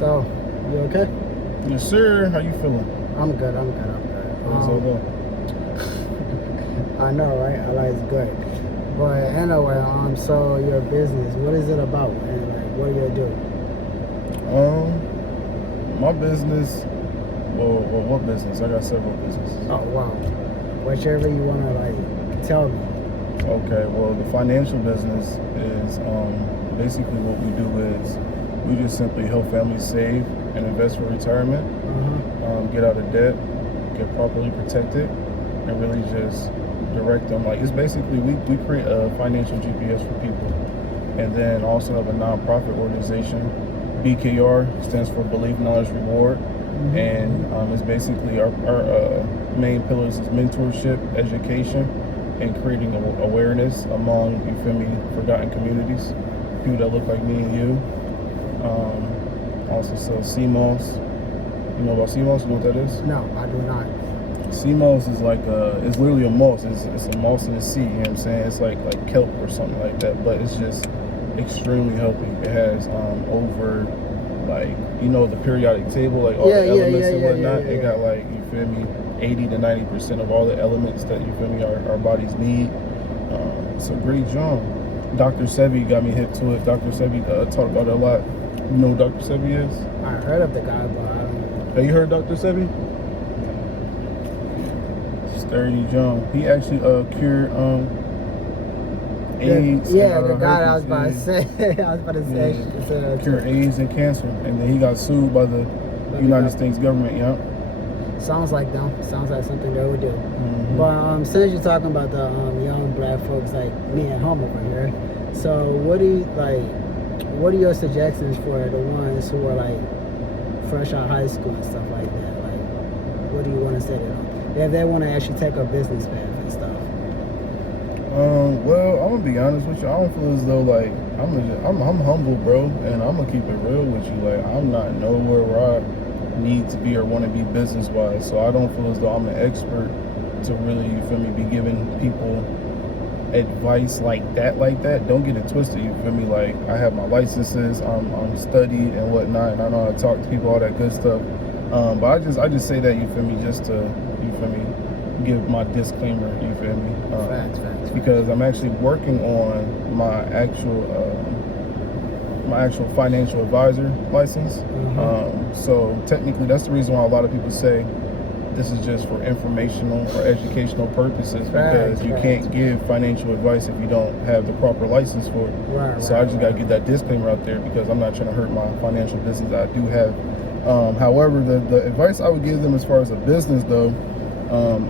So, you okay? Yes, sir. How you feeling? I'm good. How's all going? I know, right? I like it's good. But anyway, so your business, what is it about? And like, what do you do? My business. Well, what business? I got several businesses. Oh wow. Whichever you wanna like tell me. Okay. Well, the financial business is basically what we do is we just simply help families save and invest for retirement, get out of debt, get properly protected, and really just direct them. Like it's basically we create a financial GPS for people, and then also have a nonprofit organization. BKR stands for Believe, Knowledge, Reward, and it's basically our main pillars is mentorship, education, and creating awareness among, you feel me, forgotten communities, people that look like me and you. Also sell CMOS. You know about CMOS? You know what that is? No, I do not. CMOS is like it's literally a moss. It's a moss in the sea. You know what I'm saying? It's like kelp or something like that. But it's just extremely healthy. It has over like the periodic table, like all the elements and whatnot. It got like, you feel me, 80 to 90% of all the elements that, you feel me, our bodies need. It's a great job. Dr. Sebi got me hip to it. Dr. Sebi talked about it a lot. You know who Dr. Sebi is? I heard of the guy, but I don't. Have you heard Dr. Sebi? Sturdy John. He actually cured AIDS. Yeah, the guy I was about to say. Cure AIDS and cancer, and then he got sued by the United States government. Yeah. Sounds like them. Sounds like something they would do. But since you're talking about the young black folks like me and home over here, so what are your suggestions for the ones who are like fresh out of high school and stuff like that? Like, what do you want to say to them if they want to actually take a business path and stuff? Well, I'm gonna be honest with you. I don't feel as though like I'm humble, bro, and I'm gonna keep it real with you. Like I'm not nowhere where I need to be or want to be business wise. So I don't feel as though I'm an expert to really, you feel me, be giving people advice like that. Don't get it twisted, you feel me? Like I have my licenses, I'm studied and whatnot, and I know how to talk to people, all that good stuff. But I just say that, you feel me, just to, you feel me, give my disclaimer, you feel me? Facts. Because I'm actually working on my actual financial advisor license. So technically that's the reason why a lot of people say this is just for informational or educational purposes, because you can't give financial advice if you don't have the proper license for it. So I just got to get that disclaimer out there, because I'm not trying to hurt my financial business that I do have. However, the advice I would give them as far as a business though,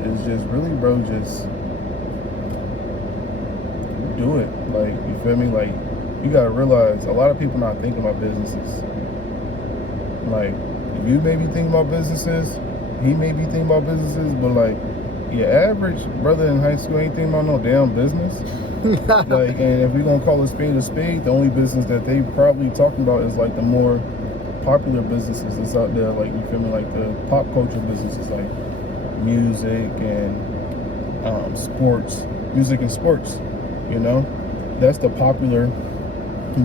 is just really, bro, just do it. Like, you feel me? Like, you gotta realize a lot of people not thinking about businesses. Like, you may be thinking about businesses, he may be thinking about businesses, but like your average brother in high school ain't thinking about no damn business. Like, and if we're gonna call a spade, the only business that they probably talking about is like the more popular businesses that's out there. Like, you feel me? Like the pop culture businesses, like music and sports. Music and sports, you know, that's the popular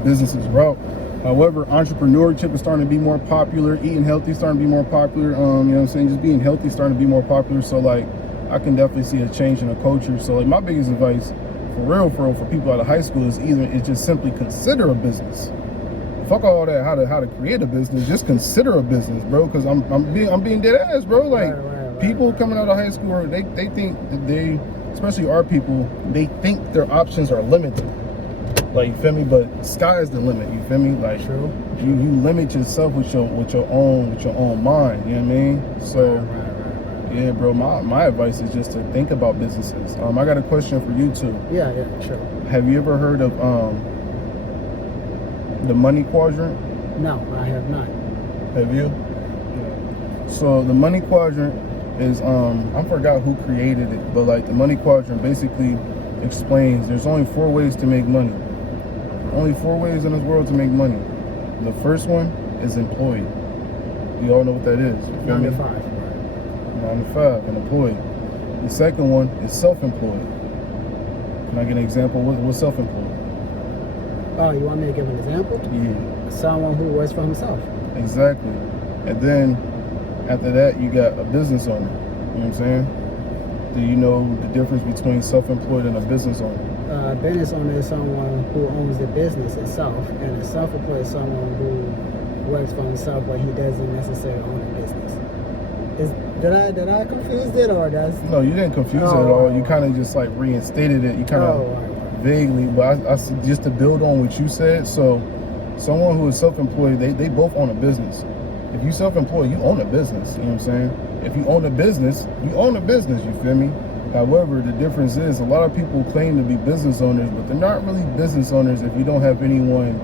businesses route. However, entrepreneurship is starting to be more popular. Eating healthy is starting to be more popular. You know what I'm saying? Just being healthy is starting to be more popular. So like, I can definitely see a change in the culture. So like, my biggest advice for people out of high school is just simply consider a business. Fuck all that how to create a business. Just consider a business, bro. Because I'm being dead ass, bro. Like, people coming out of high school, they think that especially our people, they think their options are limited. Like, you feel me? But sky's the limit. You feel me? Like, True. You limit yourself with your own mind. You know what I mean? So, yeah, bro. My advice is just to think about businesses. I got a question for you too. Yeah, sure. Have you ever heard of the money quadrant? No, I have not. Have you? So the money quadrant is I forgot who created it, but like the money quadrant basically explains there's only 4 ways to make money. Only 4 ways in this world to make money. The first one is employee. We all know what that is. 9 to 5. 9 to 5, an employee. The second one is self-employed. Can I get an example? What's self-employed? Oh, you want me to give an example? Yeah. someone who works for himself. Exactly. And then after that, you got a business owner. You know what I'm saying? Do you know the difference between self-employed and a business owner? A business owner is someone who owns the business itself, and a self-employed is someone who works for himself, but he doesn't necessarily own a business. Did I confuse it, or that's... No, you didn't confuse it at all. You kind of just like reinstated it. You kind of vaguely, but I just to build on what you said. So, someone who is self-employed, they both own a business. If you self-employed, you own a business. You know what I'm saying? If you own a business, you own a business. You feel me? However, the difference is a lot of people claim to be business owners, but they're not really business owners if you don't have anyone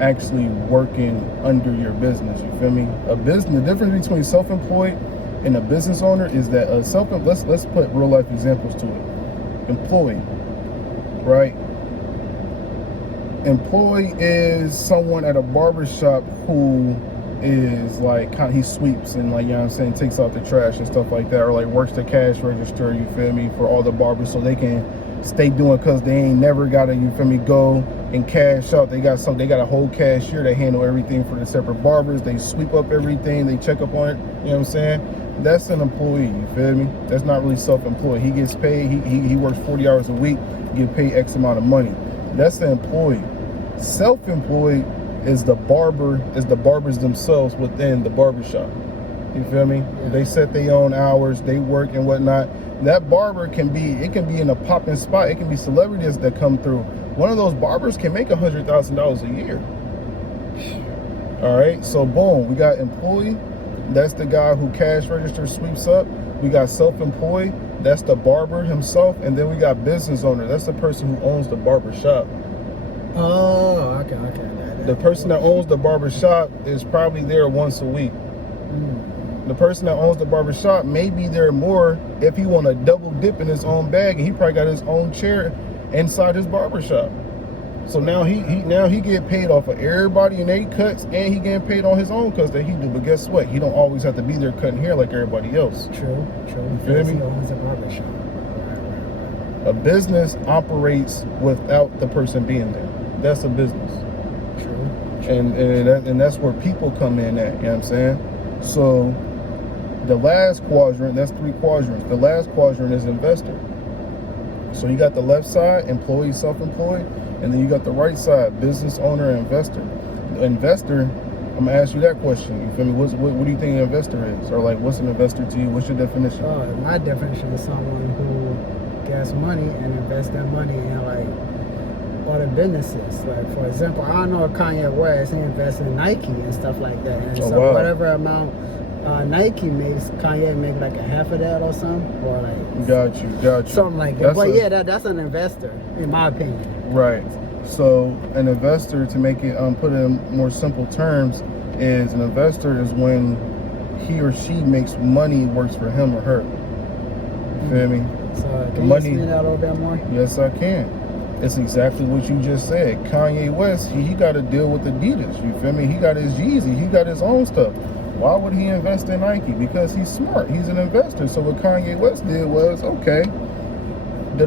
actually working under your business. You feel me? A business. The difference between self-employed and a business owner is that let's put real life examples to it. Employee, right? Employee is someone at a barber shop who is like he sweeps and, like, you know what I'm saying, takes out the trash and stuff like that, or like works the cash register, you feel me, for all the barbers so they can stay doing, because they ain't never gotta, you feel me, go and cash out. They got a whole cashier that handle everything for the separate barbers. They sweep up everything, they check up on it, you know what I'm saying? That's an employee, you feel me? That's not really self-employed. He gets paid, he works 40 hours a week, get paid X amount of money. That's the employee. Self-employed is the barbers themselves within the barbershop. You feel me? Yeah. They set their own hours, they work and whatnot. That barber can be in a popping spot. It can be celebrities that come through. One of those barbers can make $100,000 a year. All right, so boom, we got employee. That's the guy who cash register sweeps up. We got self-employed. That's the barber himself. And then we got business owner. That's the person who owns the barber shop. Oh, okay. The person that owns the barber shop is probably there once a week. The person that owns the barber shop may be there more if he want to double dip in his own bag, and he probably got his own chair inside his barber shop. So now he get paid off of everybody in 8 cuts, and he getting paid on his own cuts that he do. But guess what? He don't always have to be there cutting hair like everybody else. True. You feel me? He owns a barber shop. A business operates without the person being there. That's a business. True. And that's where people come in at, you know what I'm saying? So the last quadrant, that's 3 quadrants. The last quadrant is investor. So you got the left side, employee, self-employed, and then you got the right side, business owner, and investor. The investor, I'm gonna ask you that question. You feel me? What do you think an investor is? Or like, what's an investor to you? What's your definition? My definition is someone who gets money and invests that money in like other businesses. Like, for example, I know Kanye West, he invests in Nike and stuff like that. And so whatever amount Nike makes, Kanye make like a half of that or something, or like got you something like that. But that's an investor in my opinion. Right. So an investor, to make it put it in more simple terms, is an investor is when he or she makes money, works for him or her. You feel me? So can you explain that a little bit more? Yes, I can. It's exactly what you just said. Kanye West, he got to deal with Adidas. You feel me? He got his Yeezy. He got his own stuff. Why would he invest in Nike? Because he's smart. He's an investor. So what Kanye West did was, okay, here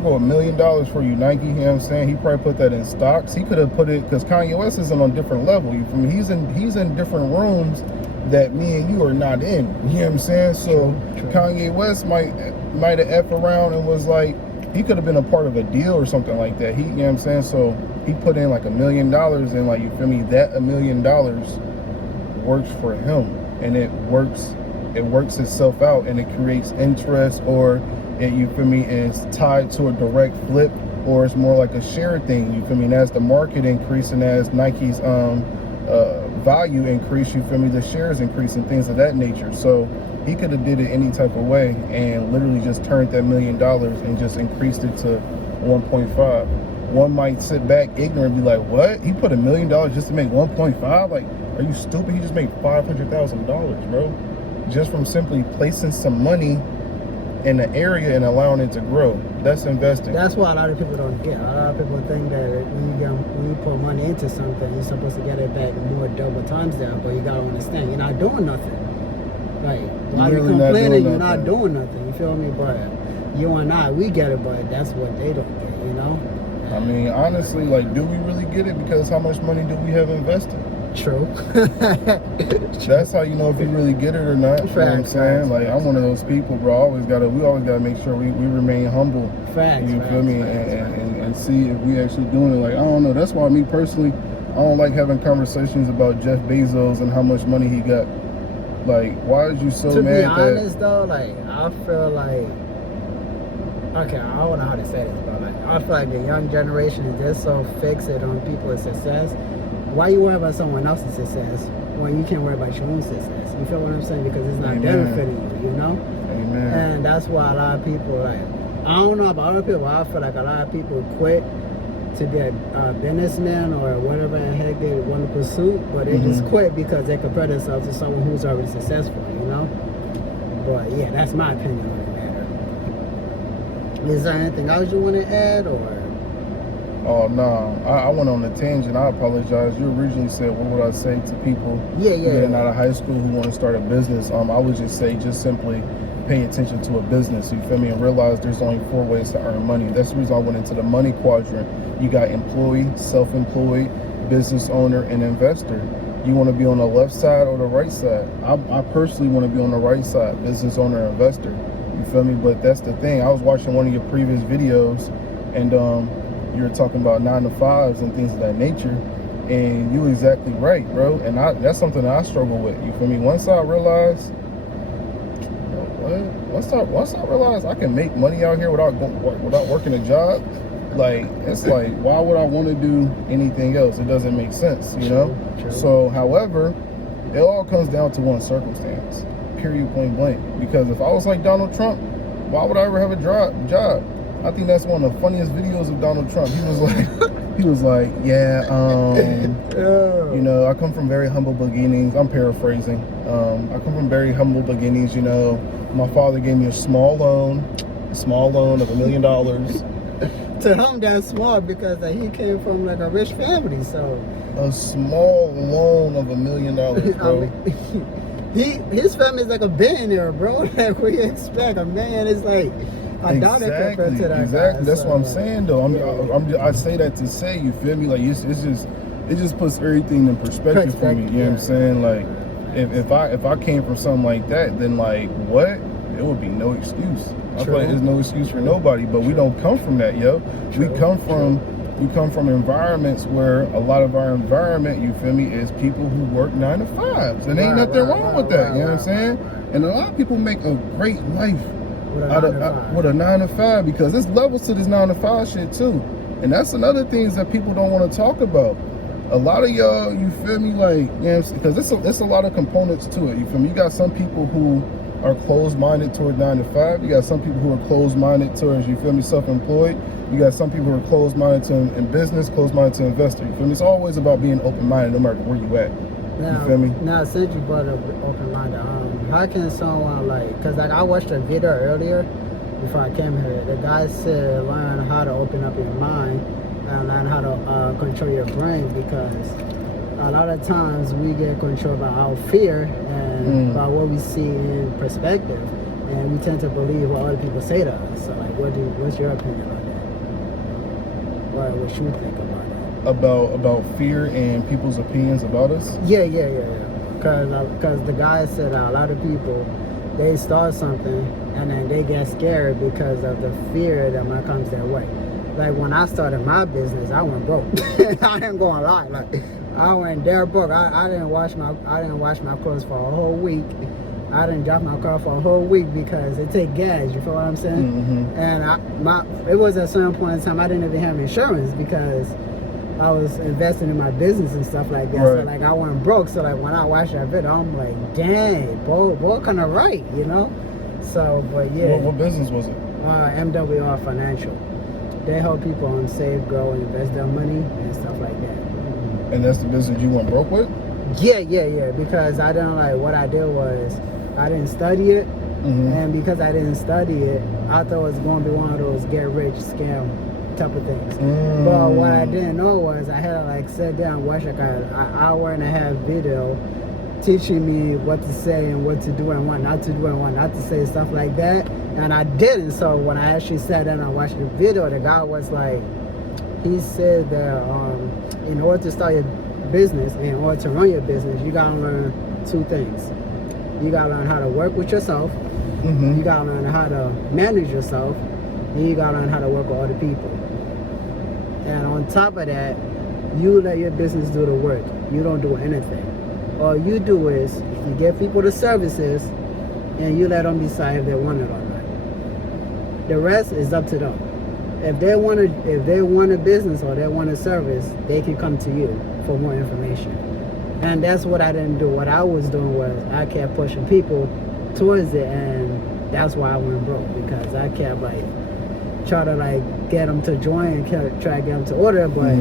go $1 million for you, Nike. You know what I'm saying? He probably put that in stocks. He could have put it, because Kanye West isn't on a different level. You feel me? He's in different rooms that me and you are not in. You know what I'm saying? So true. Kanye West might have F around and was like, he could have been a part of a deal or something like that. You know what I'm saying? So he put in like $1 million, and like, you feel me, that $1 million works for him, and it works itself out, and it creates interest, or it, you feel me, is tied to a direct flip, or it's more like a share thing. You feel me? And as the market increase and as Nike's value increase, you feel me, the shares increase and things of that nature. So he could have did it any type of way and literally just turned that $1 million and just increased it to 1.5. One might sit back ignorant and be like, what? He put $1 million just to make 1.5? Like, are you stupid? He just made $500,000, bro. Just from simply placing some money in the area and allowing it to grow. That's investing. That's what a lot of people don't get. A lot of people think that when you put money into something, you're supposed to get it back more double times that, but you gotta understand, you're not doing nothing. Like, while you're complaining, you're not doing nothing. You feel me? But you and I, we get it, but that's what they don't get, you know? I mean, honestly, like, do we really get it? Because how much money do we have invested? True. That's how you know if you really get it or not. You know what I'm saying? Like, I'm one of those people, bro. We always gotta make sure we remain humble. Facts. You feel me? And see if we actually doing it. Like, I don't know. That's why me personally, I don't like having conversations about Jeff Bezos and how much money he got. Like, why is you so mad? To be honest, though, like, I feel like, okay, I don't know how to say this, but like, I feel like the young generation is just so fixated on people's success. Why you worry about someone else's success when you can't worry about your own success? You feel what I'm saying? Because it's not benefiting you, you know? Amen. And that's why a lot of people, like, I don't know about other people, I feel like a lot of people quit to be a businessman or whatever the heck they want to pursue, but they just quit because they compare themselves to someone who's already successful, you know? But yeah, that's my opinion on the matter. Is there anything else you want to add, or? Oh no, I went on a tangent. I apologize. You originally said, what would I say to people getting out of high school who want to start a business? I would just say, just simply pay attention to a business, you feel me, and realize there's only 4 ways to earn money. That's the reason I went into the money quadrant. You got employee, self-employed, business owner, and investor. You want to be on the left side or the right side? I personally want to be on the right side, business owner, investor. You feel me? But that's the thing. I was watching one of your previous videos, and you were talking about 9 to 5s and things of that nature, and you exactly right, bro. And that's something that I struggle with. You feel me? Once I realized, once I realized I can make money out here without working a job, like, it's like, why would I want to do anything else? It doesn't make sense, you know? True. So, however, it all comes down to one circumstance, period, point blank. Because if I was like Donald Trump, why would I ever have a job? I think that's one of the funniest videos of Donald Trump. He was like, yeah, you know, I come from very humble beginnings. I'm paraphrasing. I come from very humble beginnings, you know. My father gave me a small loan of $1 million. To him, that's small because he came from like a rich family, so. A small loan of $1 million, bro. His family's like a billionaire, bro. Like, what do you expect? A man is like a dollar compared to that. Exactly. That's so, what I'm saying, though. I say that to say, you feel me? Like, it just puts everything in perspective for me. You know what I'm saying? Like, if I came from something like that, then like what? There would be no excuse. I feel like there's no excuse for nobody. But we don't come from that, yo. We come from environments where a lot of our environment, you feel me, is people who work 9 to 5s. And ain't nothing wrong with that, you know what I'm saying? And a lot of people make a great life with a 9 to 5 because there's levels to this 9 to 5 shit too. And that's another things that people don't want to talk about. A lot of y'all, you feel me, like, you know, because it's a lot of components to it. You feel me? You got some people who are closed-minded toward 9 to 5. You got some people who are closed-minded towards, you feel me, self-employed. You got some people who are closed-minded to in business, closed-minded to investor. You feel me? It's always about being open-minded no matter where you at. Now, you feel me? Now, since you brought up open-minded, how can someone, like, because like I watched a video earlier before I came here. The guy said learn how to open up your mind and learn how to control your brain, because a lot of times we get controlled by our fear and by what we see in perspective, and we tend to believe what other people say to us. So like, what's your opinion on that? Or what you think about it? About fear and people's opinions about us? Yeah. Because the guy said a lot of people, they start something and then they get scared because of the fear that might comes their way. Like when I started my business, I went broke. I ain't gonna lie. Like I went there broke. I didn't wash my clothes for a whole week. I didn't drive my car for a whole week because it take gas. You feel what I'm saying? And it was at a certain point in time I didn't even have insurance because I was investing in my business and stuff like that. Right. So like I went broke. So like when I watched that video, I'm like, dang, boy, kind of right, you know? So, but yeah. What business was it? MWR Financial. They help people on save, grow, and invest their money and stuff like that. And that's the business you went broke with? Yeah. Because I didn't like, what I did was I didn't study it. And because I didn't study it, I thought it was going to be one of those get rich scam type of things. But what I didn't know was I had to like sit down and watch like an hour and a half video teaching me what to say and what to do and what not to do and what not to say, stuff like that. And I didn't. So when I actually sat down and watched the video, the guy was like, he said that in order to start your business and in order to run your business, you gotta learn two things. You gotta learn how to work with yourself. Mm-hmm. You gotta learn how to manage yourself, and you gotta learn how to work with other people. And on top of that, you let your business do the work. You don't do anything. All you do is you give people the services, and you let them decide if they want it or not. The rest is up to them. If they want a business or they want a service, they can come to you for more information. And that's what I didn't do. What I was doing was I kept pushing people towards it, and that's why I went broke, because I kept try to get them to join and try to get them to order, but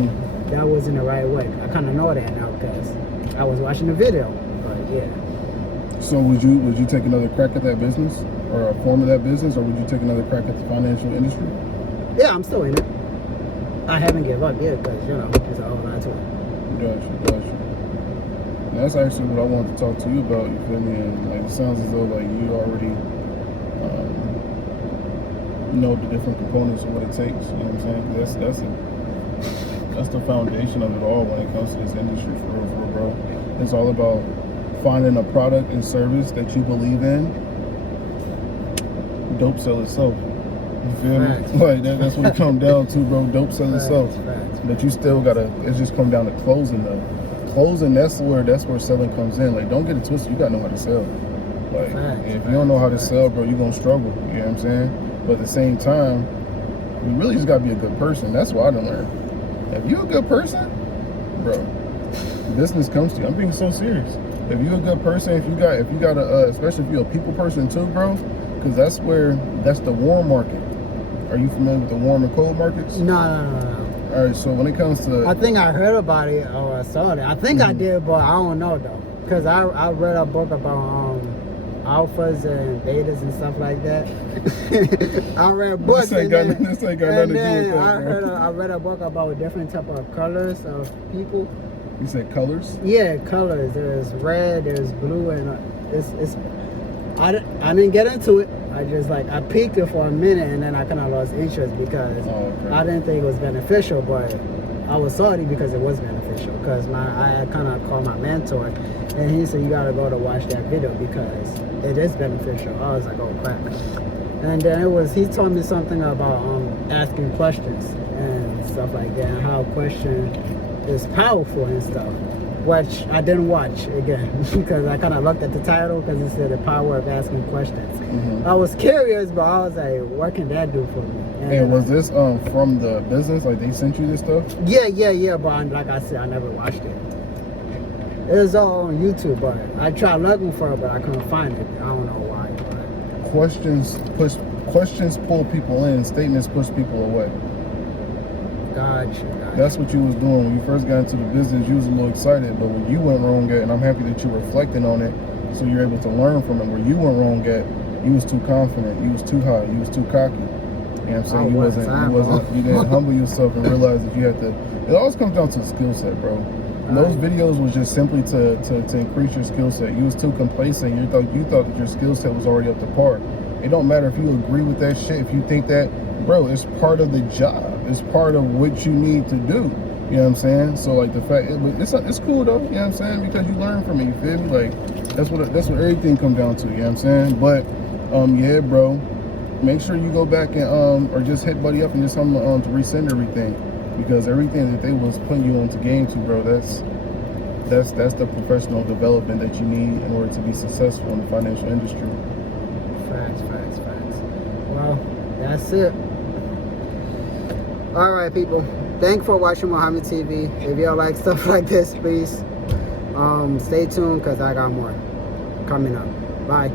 that wasn't the right way. I kind of know that now because I was watching the video. But yeah. So would you take another crack at that business or a form of that business, or would you take another crack at the financial industry? Yeah, I'm still in it. I haven't given up yet because it's a whole lot to it. Gotcha. And that's actually what I wanted to talk to you about. You feel me? And it sounds as though you already know the different components of what it takes. You know what I'm saying? That's the foundation of it all when it comes to this industry, for real, bro. It's all about finding a product and service that you believe in. Dope sell itself. You feel me? That's what it comes down to, bro. Dope sell itself. But you still gotta. It's just come down to closing though. Closing, that's where selling comes in. Don't get it twisted. You gotta know how to sell. If you don't know how to sell, bro, you're gonna struggle. You know what I'm saying? But at the same time, you really just gotta be a good person. That's what I done learned. If you're a good person, bro, business comes to you. I'm being so serious. If you're a good person, if you got a, especially if you're a people person too, bro, because that's the warm market. Are you familiar with the warm and cold markets? No. All right, so when it comes to... I think I heard about it or I saw it. I think I did, but I don't know, though. Because I read a book about alphas and betas and stuff like that. I read books. This ain't got nothing to do with that, I read a book about different type of colors of people. You said colors? Yeah, colors. There's red, there's blue, and it's... I didn't get into it. I just I peeked it for a minute, and then I kind of lost interest because I didn't think it was beneficial, but I was sorry because it was beneficial. Because I kind of called my mentor, and he said, you got to go to watch that video because it is beneficial. I was like, oh crap. And then he told me something about asking questions and stuff like that, and how a question is powerful and stuff. Which I didn't watch again because I kind of looked at the title because it said the power of asking questions. I was curious, but I was like, what can that do for me? And was this from the business? They sent you this stuff? Yeah. But like I said, I never watched it. It was all on YouTube, but I tried looking for it, but I couldn't find it. I don't know why. But Questions pull people in. Statements push people away. Gotcha. That's what you was doing when you first got into the business. You was a little excited, but when you went wrong at, and I'm happy that you're reflecting on it, so you're able to learn from it. Where you went wrong at, you was too confident, you was too high, you was too cocky. You know what I'm saying? You didn't humble yourself and realize that you had to. It always comes down to the skill set, bro. And those videos was just simply to increase your skill set. You was too complacent. You thought that your skill set was already up to par. It don't matter if you agree with that shit. If you think that, bro, it's part of the job. It's part of what you need to do. You know what I'm saying? So the fact it's cool though. You know what I'm saying? Because you learn from it. You feel me? That's what everything comes down to. You know what I'm saying? But yeah, bro. Make sure you go back and or just hit Buddy up and just tell him to resend everything, because everything that they was putting you on to game to, bro. That's the professional development that you need in order to be successful in the financial industry. Facts. Well, that's it. All right, people. Thanks for watching Muhammad TV. If y'all like stuff like this, please stay tuned because I got more coming up. Bye.